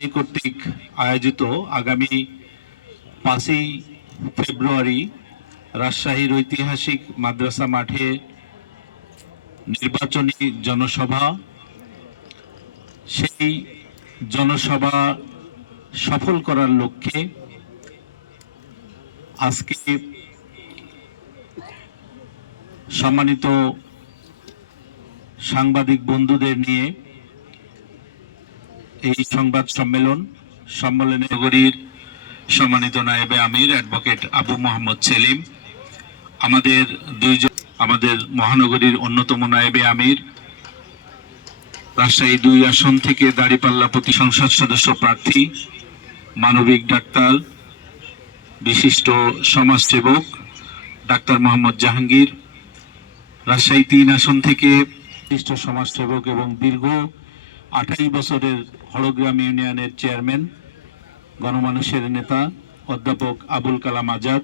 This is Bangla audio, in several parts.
কর্তৃক আয়োজিত আগামী 5ই ফেব্রুয়ারি রাজশাহীর ঐতিহাসিক মাদ্রাসা মাঠে নির্বাচনী জনসভা, সেই জনসভা সফল করার লক্ষ্যে আজকে সম্মানিত সাংবাদিক বন্ধুদের নিয়ে এই সংবাদ সম্মেলনে নগরীর সম্মানিত নায়েবে আমির অ্যাডভোকেট আবু মোহাম্মদ সেলিম, আমাদের মহানগরীর অন্যতম নায়েবে আমির, রাজশাহী 2 আসন থেকে দাঁড়িপাল্লা প্রতি সংসদ সদস্য প্রার্থী, মানবিক ডাক্তার, বিশিষ্ট সমাজসেবক ডাক্তার মোহাম্মদ জাহাঙ্গীর, রাজশাহী 3 আসন থেকে বিশিষ্ট সমাজসেবক এবং দীর্ঘ 28 বছরের হড়গ্রাম ইউনিয়নের চেয়ারম্যান, গণমানুষের নেতা অধ্যাপক আবুল কালাম আজাদ।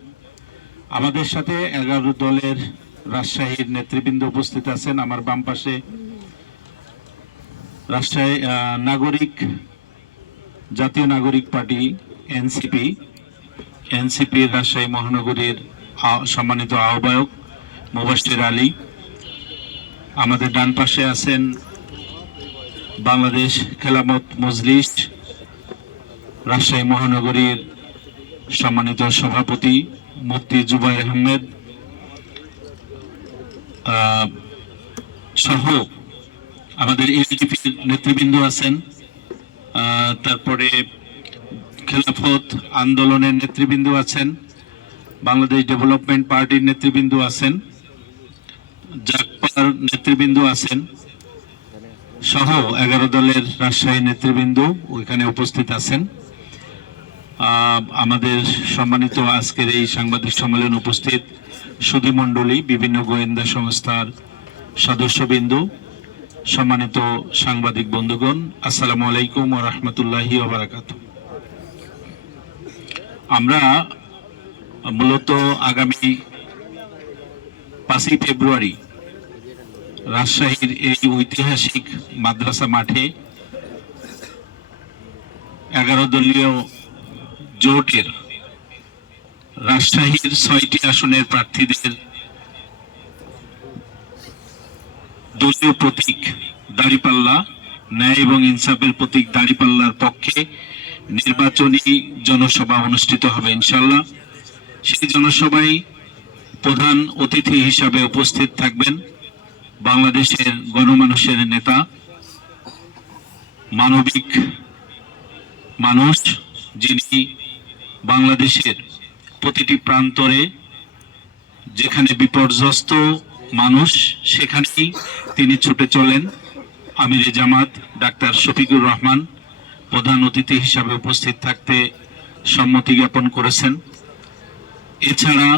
আমাদের সাথে 11 দলের রাজশাহীর নেতৃবৃন্দ উপস্থিত আছেন। আমার বাম পাশে রাজশাহী জাতীয় নাগরিক পার্টি এনসিপির রাজশাহী মহানগরীর সম্মানিত আহ্বায়ক মুবাশশির আলী। আমাদের ডান পাশে আছেন বাংলাদেশ খেলামত মজলিস রাজশাহী মহানগরীর সম্মানিত সভাপতি মুফতি জুবাইর আহমেদ সহ আমাদের এলডিপির নেতৃবৃন্দ আছেন। তারপরে খেলাফত আন্দোলনের নেতৃবৃন্দ আছেন, বাংলাদেশ ডেভেলপমেন্ট পার্টির নেতৃবৃন্দ আছেন, জাকপার নেতৃবৃন্দ আছেন সহ 11 দলের রাজশাহী নেতৃবৃন্দ ওইখানে উপস্থিত আছেন। আমাদের সম্মানিত আজকের এই সাংবাদিক সম্মেলনে উপস্থিত সুধীমণ্ডলী, বিভিন্ন গোয়েন্দা সংস্থার সদস্যবৃন্দ, সম্মানিত সাংবাদিক বন্ধুগণ, আসসালামু আলাইকুম ওয়া রাহমাতুল্লাহি ওয়া বারাকাতুহু। আমরা মূলত আগামী 5ই ফেব্রুয়ারি রাজশাহীর এই ঐতিহাসিক মাদ্রাসা মাঠে 11 দলীয় জোটের রাজশাহীর 6টি আসনের প্রার্থীদের দলীয় প্রতীক দাঁড়িপাল্লা, ন্যায় এবং ইনসাফের প্রতীক দাঁড়িপাল্লার পক্ষে নির্বাচনী জনসভা অনুষ্ঠিত হবে ইনশাআল্লাহ। সেই জনসভায় প্রধান অতিথি হিসাবে উপস্থিত থাকবেন বাংলাদেশের গণমানুষের নেতা, মানবিক মানুষ, যিনি বাংলাদেশের প্রতিটি প্রান্তরে যেখানে বিপর্যস্ত মানুষ সেখানেই তিনি ছুটে চলেন। আমিরে জামাত ডাক্তার শফিকুর রহমান প্রধান অতিথি হিসাবে উপস্থিত থাকতে সম্মতি জ্ঞাপন করেছেন। এছাড়া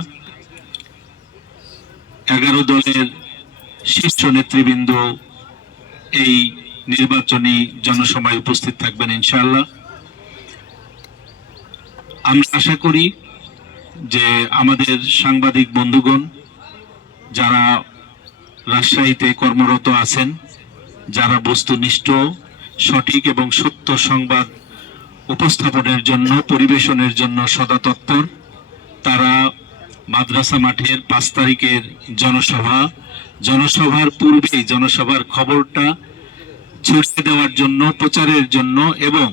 11 দলের শীর্ষ নেতৃবৃন্দ এই নির্বাচনী জনসভায় উপস্থিত থাকবেন ইনশাআল্লাহ। আমরা আশা করি যে আমাদের সাংবাদিক বন্ধুগণ যারা রাজশাহীতে কর্মরত আছেন, যারা বস্তুনিষ্ঠ, সঠিক এবং সত্য সংবাদ উপস্থাপনের জন্য, পরিবেশনের জন্য সদা তৎপর, তারা মাদ্রাসা মাঠের 5 তারিখের জনসভার পূর্বেই জনসভার খবরটা ছড়িয়ে দেওয়ার জন্য, প্রচারের জন্য এবং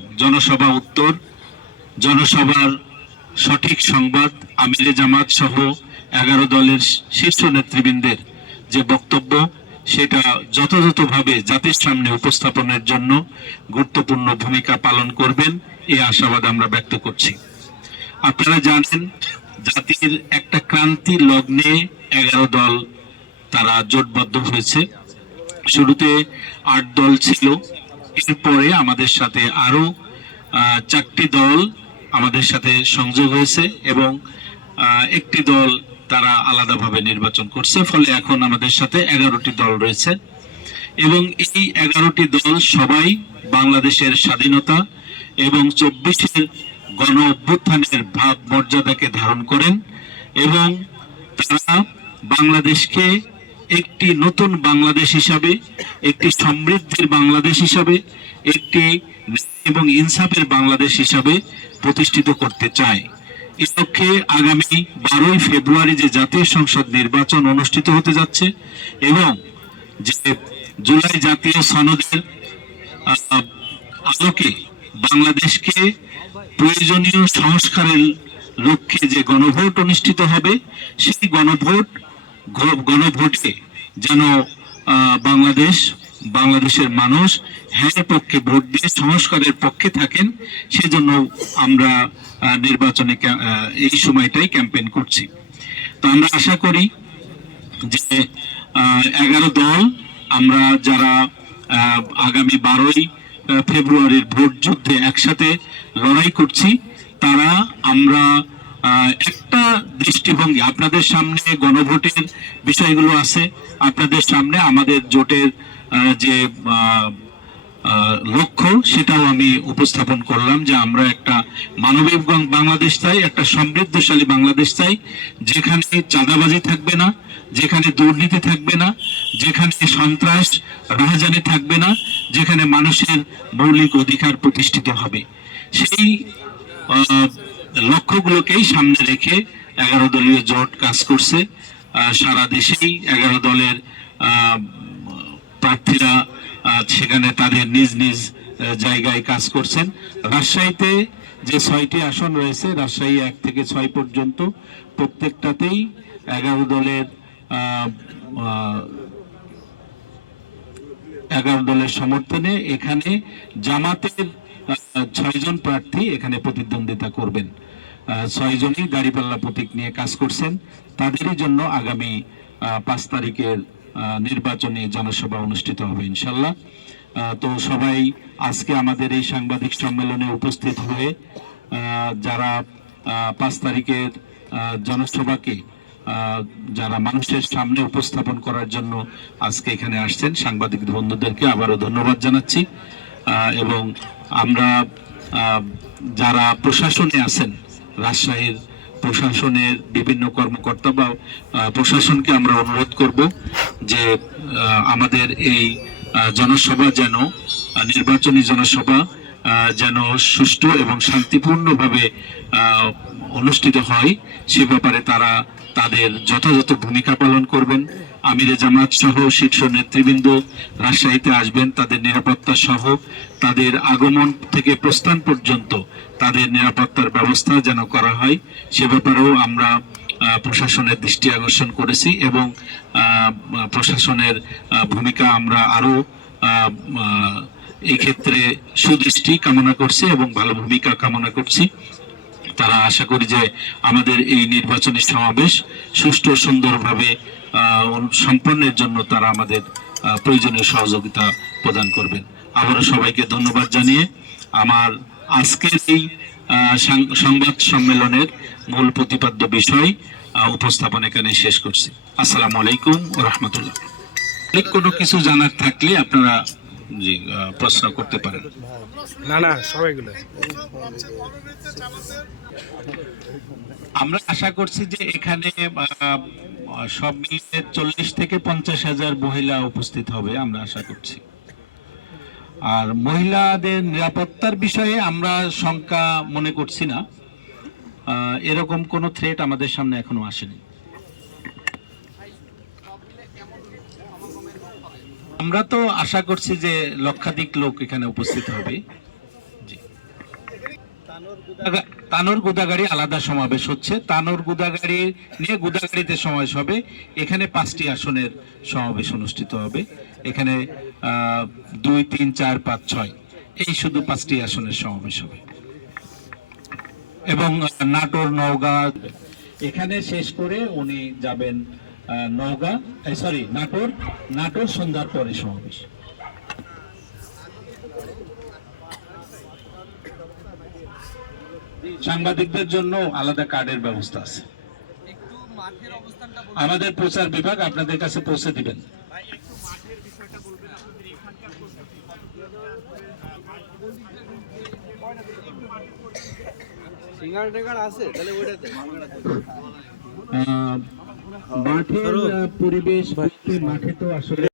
জনসভার সঠিক সংবাদ আমিরে জামাত সহ 11 দলের শীর্ষ নেতৃবৃন্দের যে বক্তব্য সেটা যথাযথভাবে জাতির সামনে উপস্থাপনের জন্য গুরুত্বপূর্ণ ভূমিকা পালন করবেন, এই আশাবাদ আমরা ব্যক্ত করছি। আপনারা জানেন জাতির একটা ক্রান্তি লগ্নে 11 দল তারা জোটবদ্ধ হয়েছে। শুরুতে 8 দল ছিল, এরপরে আমাদের সাথে আরো 4টি দল আমাদের সাথে সংযোগ হয়েছে এবং একটি দল তারা আলাদাভাবে নির্বাচন করছে। ফলে এখন আমাদের সাথে 11টি দল রয়েছে এবং এই 11টি দল সবাই বাংলাদেশের স্বাধীনতা এবং 24-এর গণ অভ্যুত্থানের ভাব মর্যাদাকে ধারণ করেন এবং তারা বাংলাদেশকে একটি নতুন বাংলাদেশ হিসাবে, একটি সমৃদ্ধির বাংলাদেশ হিসাবে, একটি এবং ইনসাফের বাংলাদেশ হিসাবে প্রতিষ্ঠিত করতে চায়। এ লক্ষ্যে আগামী 12ই ফেব্রুয়ারি যে জাতীয় সংসদ নির্বাচন অনুষ্ঠিত হতে যাচ্ছে এবং যে জুলাই জাতীয় সনদের আলোকে বাংলাদেশকে প্রয়োজনীয় সংস্কারের লক্ষ্যে যে গণভোট অনুষ্ঠিত হবে, সেই গণভোটে যেন বাংলাদেশের মানুষ হ্যাঁ পক্ষে ভোট দিয়ে সংস্কারের পক্ষে থাকেন, সেজন্য আমরা নির্বাচনে এই সময়টাই ক্যাম্পেইন করছি। তো আমরা আশা করি যে 11 দল আমরা যারা আগামী 12ই ফেব্রুয়ারির ভোট যুদ্ধে একসাথে লড়াই করছি, তারা আমরা একটা দৃষ্টিভঙ্গি, আপনাদের সামনে গণভোটের বিষয়গুলো আছে, আপনাদের সামনে আমাদের জোটের যে লক্ষ্য সেটাও আমি উপস্থাপন করলাম যে আমরা একটা মানবিক বাংলাদেশ চাই, একটা সমৃদ্ধশালী বাংলাদেশ চাই, যেখানে চাঁদাবাজি থাকবে না, যেখানে দুর্নীতি থাকবে না, যেখানে সন্ত্রাস রাহাজানি থাকবে না, যেখানে মানুষের মৌলিক অধিকার প্রতিষ্ঠিত হবে। সেই লক্ষ্যগুলোকেই সামনে রেখে 11 দলীয় জোট কাজ করছে। সারা দেশেই 11 দলের প্রার্থীরা সেখানে তাদের নিজ নিজ জায়গায় কাজ করছেন। রাজশাহীতে যে 6টি আসন রয়েছে, রাজশাহী 1 থেকে 6 পর্যন্ত, প্রত্যেকটাতেই 11 দলের সমর্থনে এখানে জামাতের 6 জন প্রার্থী এখানে প্রতিদ্বন্দ্বিতা করবেন। 6 জনই দাঁড়িপাল্লা প্রতীক নিয়ে কাজ করছেন। তাদেরই জন্য আগামী 5 তারিখের নির্বাচনী জনসভা অনুষ্ঠিত হবে ইনশাল্লাহ। তো সবাই আজকে আমাদের এই সাংবাদিক সম্মেলনে উপস্থিত হয়ে যারা 5 তারিখের জনসভাকে যারা মানুষের সামনে উপস্থাপন করার জন্য আজকে এখানে আসছেন, সাংবাদিক বন্ধুদেরকে আবারও ধন্যবাদ জানাচ্ছি। এবং আমরা যারা প্রশাসনে আছেন, রাজশাহীর প্রশাসনের বিভিন্ন কর্মকর্তা বা প্রশাসনকে আমরা অনুরোধ করব যে আমাদের এই জনসভা যেন, নির্বাচনী জনসভা যেন সুষ্ঠু এবং শান্তিপূর্ণভাবে অনুষ্ঠিত হয়, সে ব্যাপারে তারা তাদের যথাযথ ভূমিকা পালন করবেন। আমিরে জামাত সহ শীর্ষ নেতৃবৃন্দ রাজশাহীতে আসবেন, তাদের নিরাপত্তা সহ তাদের আগমন থেকে প্রস্থান পর্যন্ত তাদের নিরাপত্তার ব্যবস্থা যেন করা হয়, সে ব্যাপারেও আমরা প্রশাসনের দৃষ্টি আকর্ষণ করেছি এবং প্রশাসনের ভূমিকা আমরা আরো এই ক্ষেত্রে সুদৃষ্টি কামনা করছি এবং ভালো ভূমিকা কামনা করছি। তারা আশা করি যে আমাদের এই নির্বাচনী সমাবেশ সুষ্ঠু সুন্দরভাবে সম্পন্নের জন্য তারা আমাদের প্রয়োজনীয় সহযোগিতা প্রদান করবেন। আবারও সবাইকে ধন্যবাদ জানিয়ে আমার আজকের এই সংবাদ সম্মেলনের মূল প্রতিপাদ্য বিষয় উপস্থাপন এখানে শেষ করছি। আসসালামু আলাইকুম ওয়া রাহমাতুল্লাহ। কোনো কিছু জানার থাকলে আপনারা জি প্রশ্ন করতে পারেন। না সবাইগুলো আমরা আশা করছি যে এখানে সব মিলিয়ে 40 থেকে 50,000 মহিলা উপস্থিত হবে আমরা আশা করছি। আর মহিলাদের নিরাপত্তার বিষয়ে আমরা শঙ্কা মনে করছি না, এরকম কোনো থ্রেট আমাদের সামনে এখনো আসেনি। আমরা তো আশা করছি যে লক্ষাধিক লোক এখানে উপস্থিত হবে। তানোর গুদাগাড়ি আলাদা সমাবেশ হচ্ছে, তানোর গুদাগাড়ি নিয়ে গুদাগাড়িতে সমাবেশ হবে। এখানে 5টি আসনের সমাবেশ অনুষ্ঠিত হবে। এখানে 2, 3, 4, 5, 6 এই শুধু 5টি আসনের সমাবেশ হবে। এবং নাটোর, নওগাঁ এখানে শেষ করে উনি যাবেন নাটোর সন্ধ্যার পরে সমাবেশ। সাংবাদিকদের জন্য আলাদা কার্ডের ব্যবস্থা আছে। আমাদের প্রচার বিভাগ আপনাদের কাছে পৌঁছে দিবেন। মাঠের পরিবেশ, মাঠে তো আসলে